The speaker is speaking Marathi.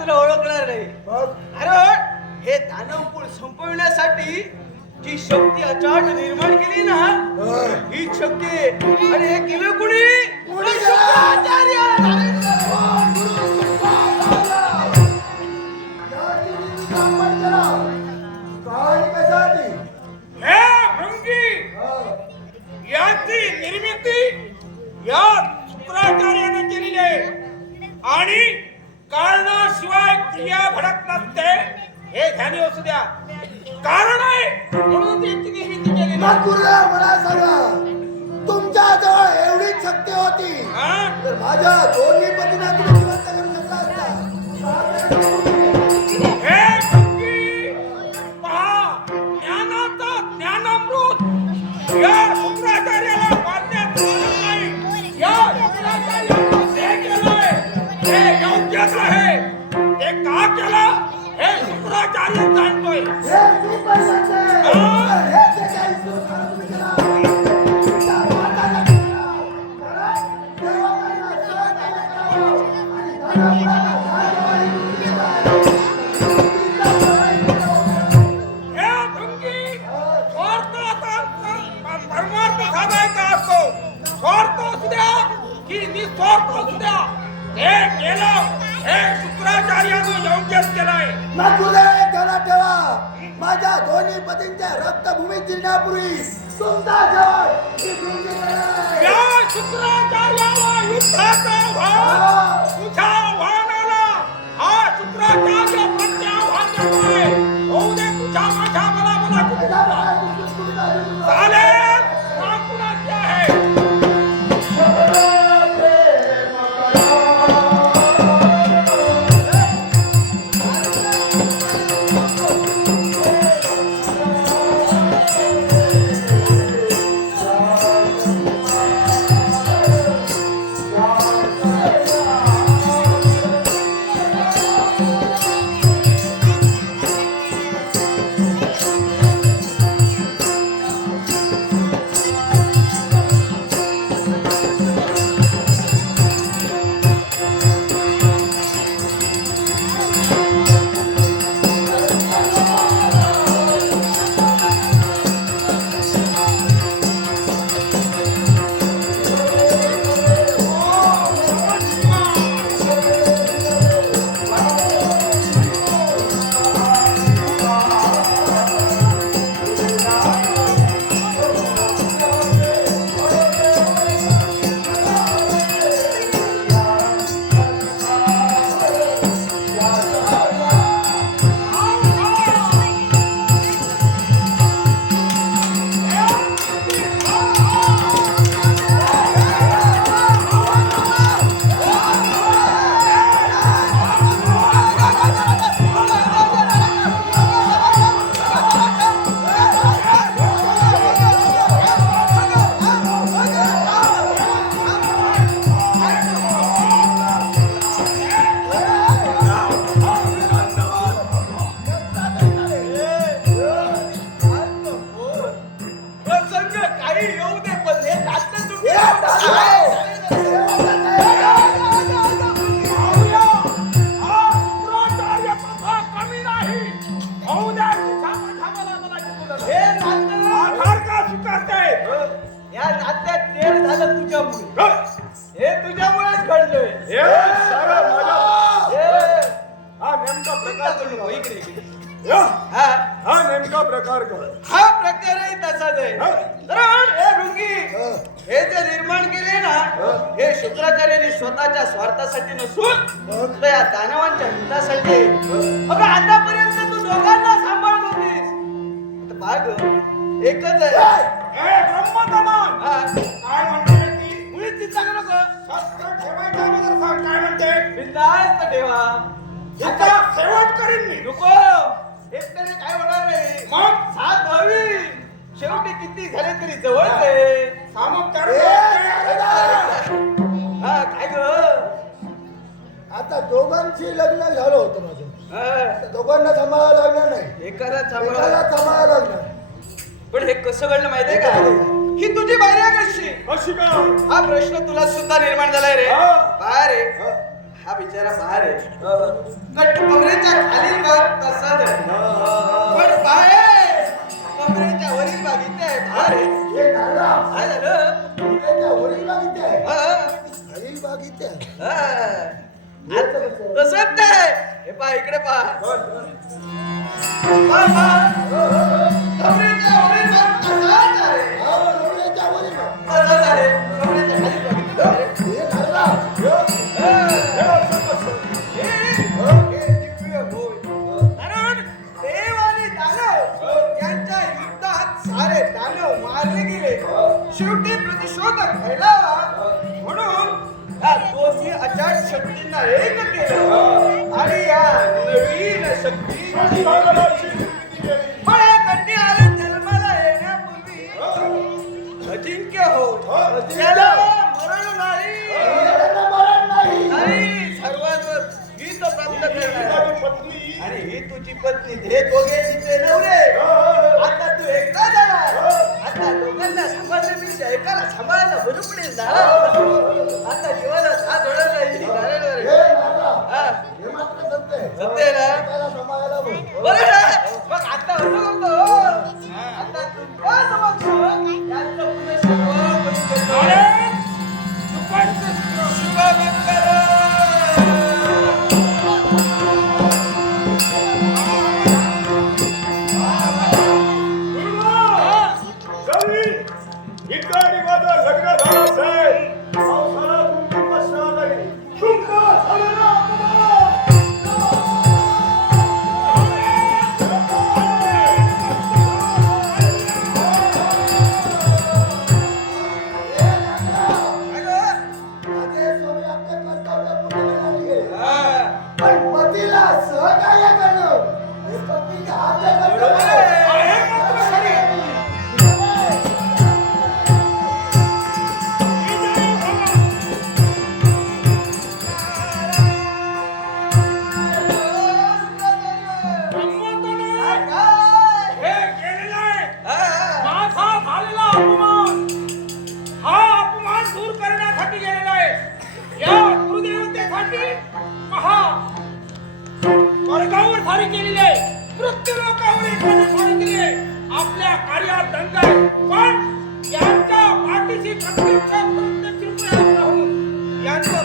तुला ओळखणार नाही. अरे हे दानवकुळ संपविण्यासाठी जी शक्ती अचाट निर्माण केली ना हं. शक्ती. आणि हे केलं कुणी निर्मिती या शुक्राचार्याने केलेली आहे. आणि कारणाशिवाय क्रिया घडत नसते. हे ध्यानी असू द्या. कारण आहे. म्हणून याची निर्मिती आहे. नागपूरला मला सांगा तुमच्या जवळ एवढीच शक्ती होती? तर माझ्या दोन्ही पतींना तुम्ही जिवंत करू शकला माझ्या दोन्ही पतींच्या रक्तभूमी जिरण्यापूर्वी तुमचा जवळ ही कृती करणार. या शुक्राचार्याला युद्धाचं आव्हान तुझ्या हा प्रकार कर. हा प्रकारही तसाच आहे. हे. भृंगी हे जे निर्माण केले ना हे. शुक्राचार्यांनी स्वतःच्या स्वार्थासाठी नसून तर या दानवांच्या हितासाठी. आहे. अगं आतापर्यंत तू दोघांना सांभाळत होतीस बाग एकच आहे. काय म्हणते ती? मुळीच ती सांगू नको शस्त्र ठेवायच्या अगोदर सांग काय म्हणते? बिंदास्त ठेवा. शेवट करीन मी. नको. एकट्याने काय होणार नाही मग? सात हवी शेवटी किती झाले तरी जवळच. आहे हा काय ग? आता दोघांची लग्न झालं होतं माझं. हा, दोघांना सांभाळायला लागणार नाही. एकाला एकाला सांभाळा सांभाळायला लागणार पण हे कसं घडलं माहितीये का? ही तुझी बाहेर कशी? अशी का? हा प्रश्न तुला सुद्धा निर्माण झालाय रे. हा. बाहेर आहे हा बिचारा बाहेर आहे. कट कमरेच्या खालील भाग तसाच आहे. पण बाहेर कमरेच्या वरील भाग इथे आहे बाहेर आहे. हे नारळा, काय झालं? वरील इथे आहे. हा, खालील बाग इथे आहे. आता तसंच नाही पहा इकडे पहा. कमरेच्या वरील भाग तसाच आहे. कमरेच्या वरील बाग. तसाच आहे. सारे दानव मारले गेले. शेवटी प्रतिशोधक घ्यायला म्हणून या दोन्ही अचाट शक्तींना एक केलं. आणि या नवीन शक्ती फळाकंडी आले जन्माला येण्यापूर्वी अजिंक्य हो त्याला मरण नाही. याला मरण नाही. नाही सर्वांवर हित प्राप्त करणार. आणि ही तुझी पत्नी हे दोघे तिचे नवरे. ಬೇಕಾದ್ರೆ ಸಮಾಜ ಬದುಕಲಿಲ್ಲ ಅಂತ ಜೀವನ यांची प्रत्यक्ष कृपया पाहून यांचा